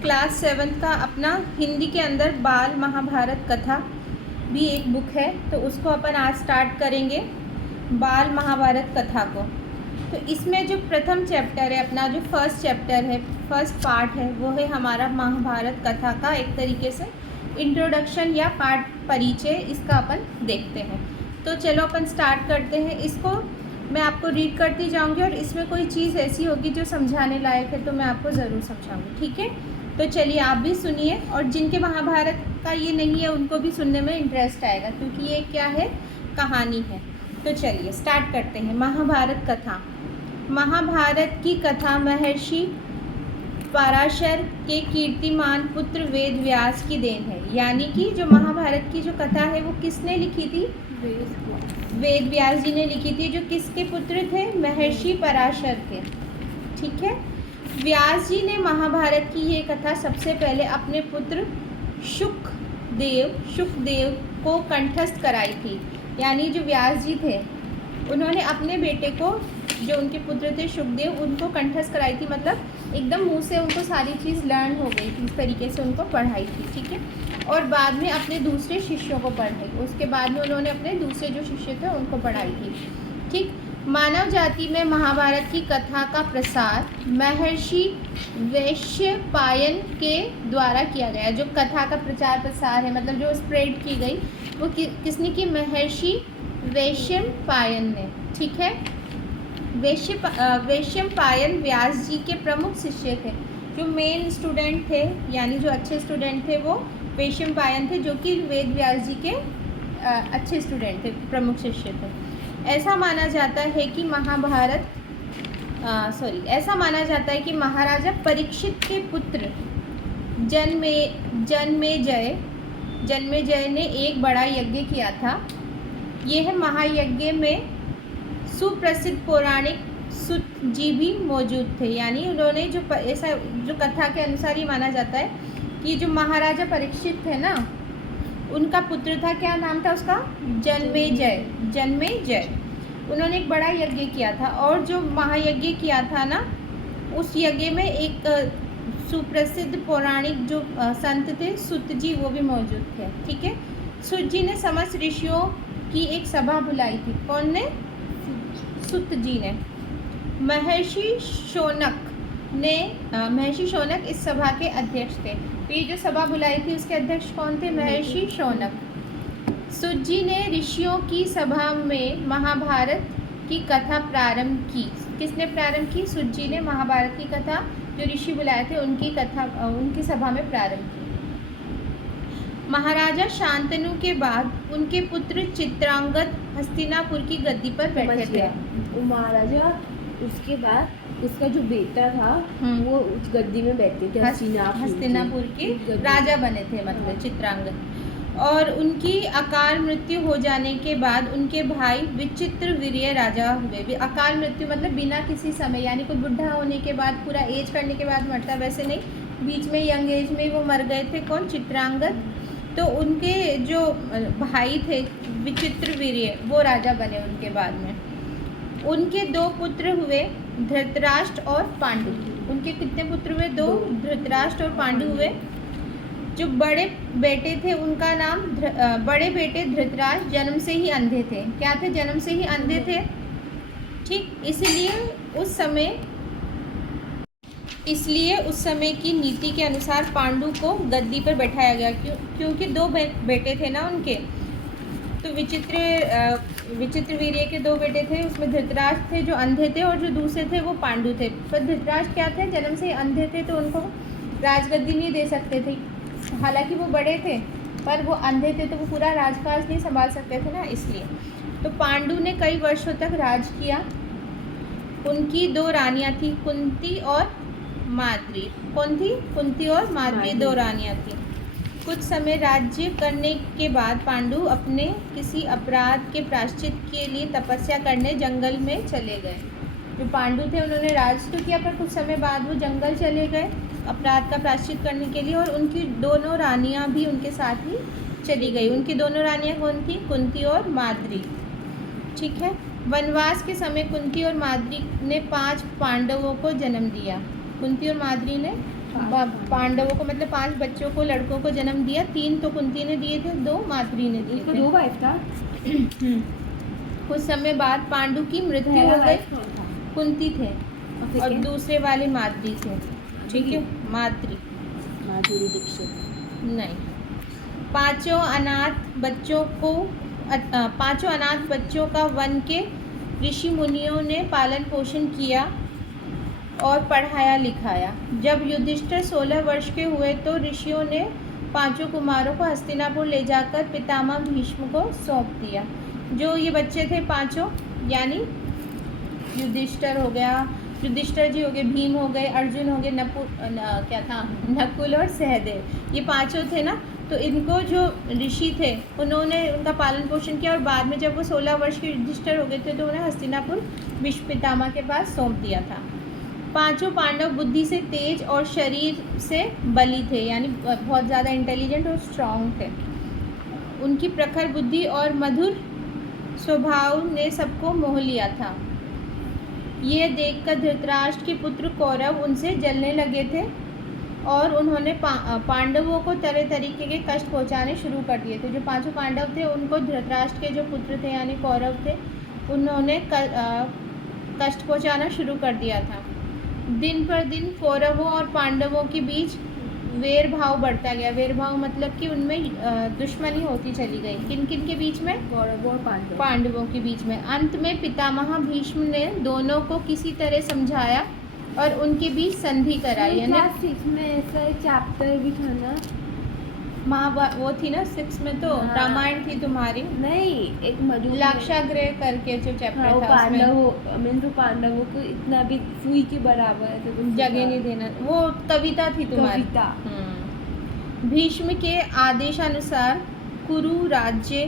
Class 7 का अपना हिंदी के अंदर बाल महाभारत कथा भी एक बुक है, तो उसको अपन आज स्टार्ट करेंगे, बाल महाभारत कथा को। तो इसमें जो प्रथम चैप्टर है अपना, जो फर्स्ट चैप्टर है, फर्स्ट पार्ट है, वो है हमारा महाभारत कथा का एक तरीके से इंट्रोडक्शन या पाठ परिचय, इसका अपन देखते हैं। तो चलो अपन स्टार्ट करते हैं। इसको मैं आपको रीड करती जाऊंगी और इसमें कोई चीज़ ऐसी होगी जो समझाने लायक है तो मैं आपको ज़रूर समझाऊंगी, ठीक है। तो चलिए आप भी सुनिए, और जिनके महाभारत का ये नहीं है उनको भी सुनने में इंटरेस्ट आएगा, क्योंकि ये क्या है, कहानी है। तो चलिए स्टार्ट करते हैं। महाभारत कथा। महाभारत की कथा महर्षि पराशर के कीर्तिमान पुत्र वेद व्यास की देन है। यानी कि जो महाभारत की जो कथा है वो किसने लिखी थी? वेद व्यास जी ने लिखी थी, जो किसके पुत्र थे? महर्षि पराशर के, ठीक है। व्यास जी ने महाभारत की ये कथा सबसे पहले अपने पुत्र शुकदेव को कंठस्थ कराई थी। यानी जो व्यास जी थे उन्होंने अपने बेटे को, जो उनके पुत्र थे शुकदेव, उनको कंठस्थ कराई थी, मतलब एकदम मुंह से उनको सारी चीज़ लर्न हो गई थी, इस तरीके से उनको पढ़ाई थी, ठीक है। और बाद में अपने दूसरे शिष्यों को पढ़ाई, उसके बाद में उन्होंने अपने दूसरे जो शिष्य थे उनको पढ़ाई थी, ठीक। मानव जाति में महाभारत की कथा का प्रसार महर्षि वैशंपायन के द्वारा किया गया। जो कथा का प्रचार प्रसार है, मतलब जो स्प्रेड की गई, वो किसने की? महर्षि वैशंपायन ने, ठीक है। वैशंपायन व्यास जी के प्रमुख शिष्य थे। जो मेन स्टूडेंट थे, यानी जो अच्छे स्टूडेंट थे, वो वैशंपायन थे, जो कि वेद व्यास जी के अच्छे स्टूडेंट थे, प्रमुख शिष्य थे। ऐसा माना जाता है कि महाराजा परीक्षित के पुत्र जन्मेजय ने एक बड़ा यज्ञ किया था। यह महायज्ञ में सुप्रसिद्ध पौराणिक सुत जी भी मौजूद थे। यानी उन्होंने जो ऐसा जो कथा के अनुसार ये माना जाता है कि जो महाराजा परीक्षित थे ना, उनका पुत्र था, क्या नाम था उसका? जन्मेजय। उन्होंने एक बड़ा यज्ञ किया था, और जो महायज्ञ किया था ना, उस यज्ञ में एक सुप्रसिद्ध पौराणिक जो संत थे, सुत जी, वो भी मौजूद थे, ठीक है। सुत जी ने समस्त ऋषियों की एक सभा बुलाई थी। कौन ने? सुत जी ने। महर्षि शौनक इस सभा के अध्यक्ष थे। तो ये जो सभा बुलाई थी उसके अध्यक्ष कौन थे? महर्षि शौनक। सुत जी ने ऋषियों की सभा में महाभारत की कथा प्रारंभ की। किसने प्रारंभ की? सुत जी ने महाभारत की कथा, जो ऋषि बुलाए थे उनकी कथा, उनकी सभा में प्रारंभ की। महाराजा शांतनु के बाद उनके पुत्र चित्रांगद हस्तिनापुर की गद्दी पर बैठे थे। महाराजा, उसके बाद उसका जो बेटा था वो उस गद्दी में बैठे थे, हस्तिनापुर के राजा बने थे, मतलब चित्रांगद। और उनकी अकाल मृत्यु हो जाने के बाद उनके भाई विचित्रवीर्य राजा हुए। अकाल मृत्यु मतलब बिना किसी समय, यानी कोई बुढ़ा होने के बाद, पूरा एज करने के बाद मरता, वैसे नहीं, बीच में यंग एज में वो मर गए थे। कौन? चित्रांगद। तो उनके जो भाई थे विचित्रवीर्य, वो राजा बने उनके बाद में। उनके दो पुत्र हुए, धृतराष्ट्र और पांडु। उनके कितने पुत्र हुए? दो, धृतराष्ट्र और पांडु हुए। जो बड़े बेटे थे उनका नाम बड़े बेटे धृतराष्ट्र जन्म से ही अंधे थे। क्या थे? जन्म से ही अंधे थे, ठीक। इसलिए उस समय की नीति के अनुसार पांडु को गद्दी पर बैठाया गया, क्योंकि दो बेटे थे ना उनके। तो विचित्रवीर्य के दो बेटे थे, उसमें धृतराष्ट्र थे जो अंधे थे, और जो दूसरे थे वो पांडु थे। पर धृतराष्ट्र क्या थे? जन्म से अंधे थे, तो उनको राजगद्दी नहीं दे सकते थे। हालांकि वो बड़े थे, पर वो अंधे थे, तो वो पूरा राजकाज नहीं संभाल सकते थे ना, इसलिए। तो पांडु ने कई वर्षों तक राज किया। उनकी दो रानियां थी, कुंती और माद्री। कौन थी? कुंती और माद्री, दो रानियां थी। कुछ समय राज्य करने के बाद पांडु अपने किसी अपराध के प्रायश्चित के लिए तपस्या करने जंगल में चले गए। जो पांडु थे उन्होंने राज तो किया, पर कुछ समय बाद वो जंगल चले गए अपराध का प्रायश्चित करने के लिए, और उनकी दोनों रानियां भी उनके साथ ही चली गई। उनकी दोनों रानियां कौन थी? कुंती और माद्री, ठीक है। वनवास के समय कुंती और माद्री ने 5 पांडवों को जन्म दिया। कुंती और माद्री ने पांडवों को मतलब 5 बच्चों को, लड़कों को जन्म दिया। 3 तो कुंती ने दिए थे, 2 माद्री ने दिए इनको थे। 2 वाइफ था। कुछ समय बाद पांडु की मृत्यु पहला हो गई। वाइफ कौन था? कुंती थे और और second? दूसरे वाले माद्री थे। ठीक है, माद्री माधुरी दीक्षित। नहीं। पांचों अनाथ बच्चों का वन के ऋषि मुनियों ने पालन पोषण किया और पढ़ाया लिखाया। जब युधिष्ठिर 16 वर्ष के हुए तो ऋषियों ने 5 कुमारों को हस्तिनापुर ले जाकर पितामह भीष्म को सौंप दिया। जो ये बच्चे थे 5, यानी युधिष्ठिर जी हो गए, भीम हो गए, अर्जुन हो गए, नकुल और सहदेव, ये 5 थे ना। तो इनको जो ऋषि थे उन्होंने उनका पालन पोषण किया और बाद में जब वो 16 वर्ष के युधिष्ठिर हो गए थे तो उन्हें हस्तिनापुर भीष्म पितामह के पास सौंप दिया था। 5 पांडव बुद्धि से तेज और शरीर से बली थे, यानी बहुत ज़्यादा इंटेलिजेंट और स्ट्रांग थे। उनकी प्रखर बुद्धि और मधुर स्वभाव ने सबको मोह लिया था। ये देखकर धृतराष्ट्र के पुत्र कौरव उनसे जलने लगे थे और उन्होंने पांडवों को तरह तरीके के कष्ट पहुंचाने शुरू कर दिए थे। जो 5 पांडव थे उनको धृतराष्ट्र के जो पुत्र थे यानी कौरव थे, उन्होंने कष्ट पहुंचाना शुरू कर दिया था। दिन पर दिन कौरवों और पांडवों के बीच वैर भाव बढ़ता गया। वैर भाव मतलब कि उनमें दुश्मनी होती चली गई। किन किन के बीच में? कौरवों और पांडवों के बीच में। अंत में पितामह भीष्म ने दोनों को किसी तरह समझाया और उनके बीच संधि कराई। क्लास 6 में ऐसा एक चैप्टर भी था ना, वो थी ना 6 में तो हाँ। रामायण थी तुम्हारी। नहीं, एक मधु लाक्षागृह करके जो चैप्टर हाँ, था उसमें तो पांडवों को इतना भी सुई के बराबर है तो तुम जगह नहीं देना, वो कविता थी तुम्हारी। भीष्म के आदेशानुसार कुरु राज्य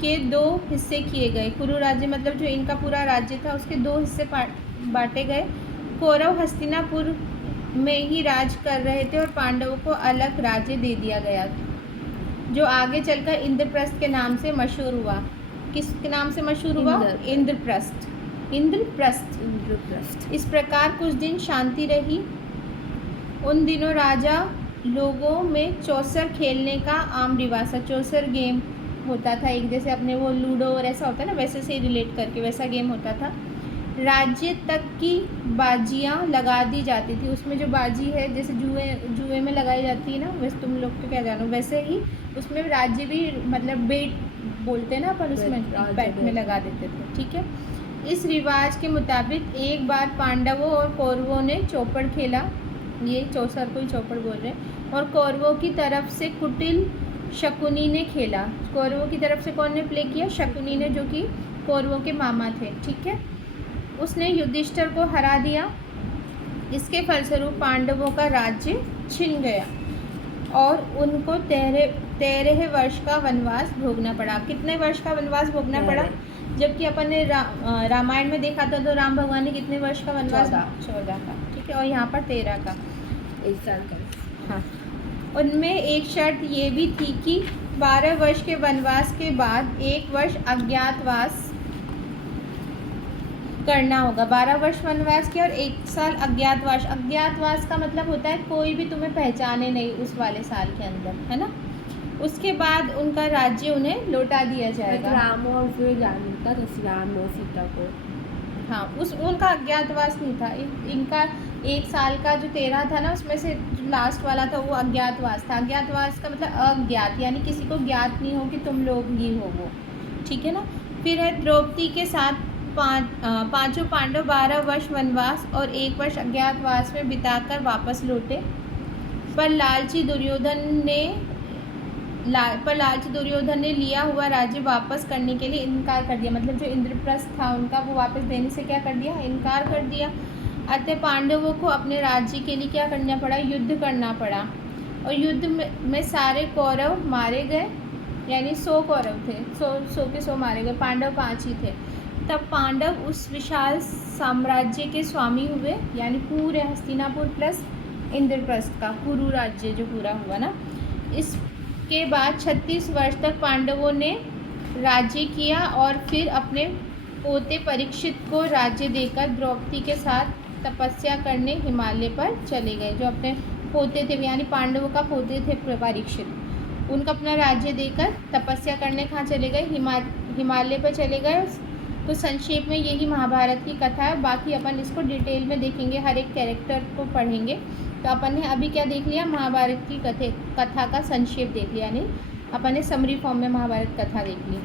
के 2 हिस्से किए गए। कुरु राज्य मतलब जो इनका पूरा राज्य था उसके 2 हिस्से बांटे गए। कौरव हस्तिनापुर में ही राज कर रहे थे और पांडवों को अलग राज्य दे दिया गया जो आगे चलकर इंद्रप्रस्थ के नाम से मशहूर हुआ। किस नाम से मशहूर हुआ? इंद्रप्रस्थ। इस प्रकार कुछ दिन शांति रही। उन दिनों राजा लोगों में चौसर खेलने का आम रिवाज था। चौसर गेम होता था एक, जैसे अपने वो लूडो और ऐसा होता है ना, वैसे से रिलेट करके वैसा गेम होता था। राज्य तक की बाजियां लगा दी जाती थी। उसमें जो बाजी है जैसे जुए में लगाई जाती है ना, वैसे तुम लोग तो क्या जानो, वैसे ही उसमें राज्य भी मतलब बेट बोलते हैं ना अपन, उसमें बैट में लगा देते थे। ठीक है, इस रिवाज के मुताबिक एक बार पांडवों और कौरवों ने चौपड़ खेला। ये चौसर को ही चौपड़ बोल रहे हैं। और कौरवों की तरफ से कुटिल शकुनी ने खेला। कौरवों की तरफ से कौन ने प्ले किया? शकुनी ने, जो कि कौरवों के मामा थे। ठीक है, उसने युधिष्ठिर को हरा दिया। इसके फलस्वरूप पांडवों का राज्य छिन गया और उनको 13 वर्ष का वनवास भोगना पड़ा। कितने वर्ष का वनवास भोगना पड़ा? जबकि अपन ने रामायण में देखा था तो राम भगवान ने कितने वर्ष का वनवास? 14 का। ठीक है, और यहाँ पर 13 का, 1 साल का। हाँ। उनमें एक शर्त ये भी थी कि 12 वर्ष के वनवास के बाद 1 वर्ष अज्ञातवास करना होगा। 12 वर्ष वनवास किया और 1 साल अज्ञातवास। अज्ञातवास का मतलब होता है कोई भी तुम्हें पहचाने नहीं उस वाले साल के अंदर, है ना। उसके बाद उनका राज्य उन्हें लौटा दिया जाएगा। राम और फिर जानता था राम और सीता को। हाँ, उनका अज्ञातवास नहीं था। इनका 1 साल का जो 13 था ना, उसमें से जो लास्ट वाला था वो अज्ञातवास था। अज्ञातवास का मतलब अज्ञात, यानी किसी को ज्ञात नहीं हो कि तुम लोग ही हो वो। ठीक है ना। फिर है द्रौपदी के साथ 5 पांडव 12 वर्ष वनवास और 1 वर्ष अज्ञातवास में बिताकर वापस लौटे। पर लालची दुर्योधन ने लिया हुआ राज्य वापस करने के लिए इनकार कर दिया। मतलब जो इंद्रप्रस्थ था उनका, वो वापस देने से क्या कर दिया? इनकार कर दिया। अतः पांडवों को अपने राज्य के लिए क्या करना पड़ा? युद्ध करना पड़ा। और युद्ध में सारे कौरव मारे गए, यानी 100 कौरव थे, 100 के 100 मारे गए। पांडव 5 ही थे। तब पांडव उस विशाल साम्राज्य के स्वामी हुए, यानी पूरे हस्तिनापुर प्लस इंद्रप्रस्थ का कुरु राज्य जो पूरा हुआ ना। इसके बाद 36 वर्ष तक पांडवों ने राज्य किया और फिर अपने पोते परीक्षित को राज्य देकर द्रौपदी के साथ तपस्या करने हिमालय पर चले गए। जो अपने पोते थे, यानी पांडवों का पोते थे परीक्षित, उनको अपना राज्य देकर तपस्या करने कहाँ चले गए, हिमालय पर चले गए। तो संक्षेप में यही महाभारत की कथा है। बाकी अपन इसको डिटेल में देखेंगे, हर एक कैरेक्टर को पढ़ेंगे। तो अपन ने अभी क्या देख लिया, महाभारत की कथा का संक्षेप देख लिया, यानी अपन ने समरी फॉर्म में महाभारत कथा देख ली।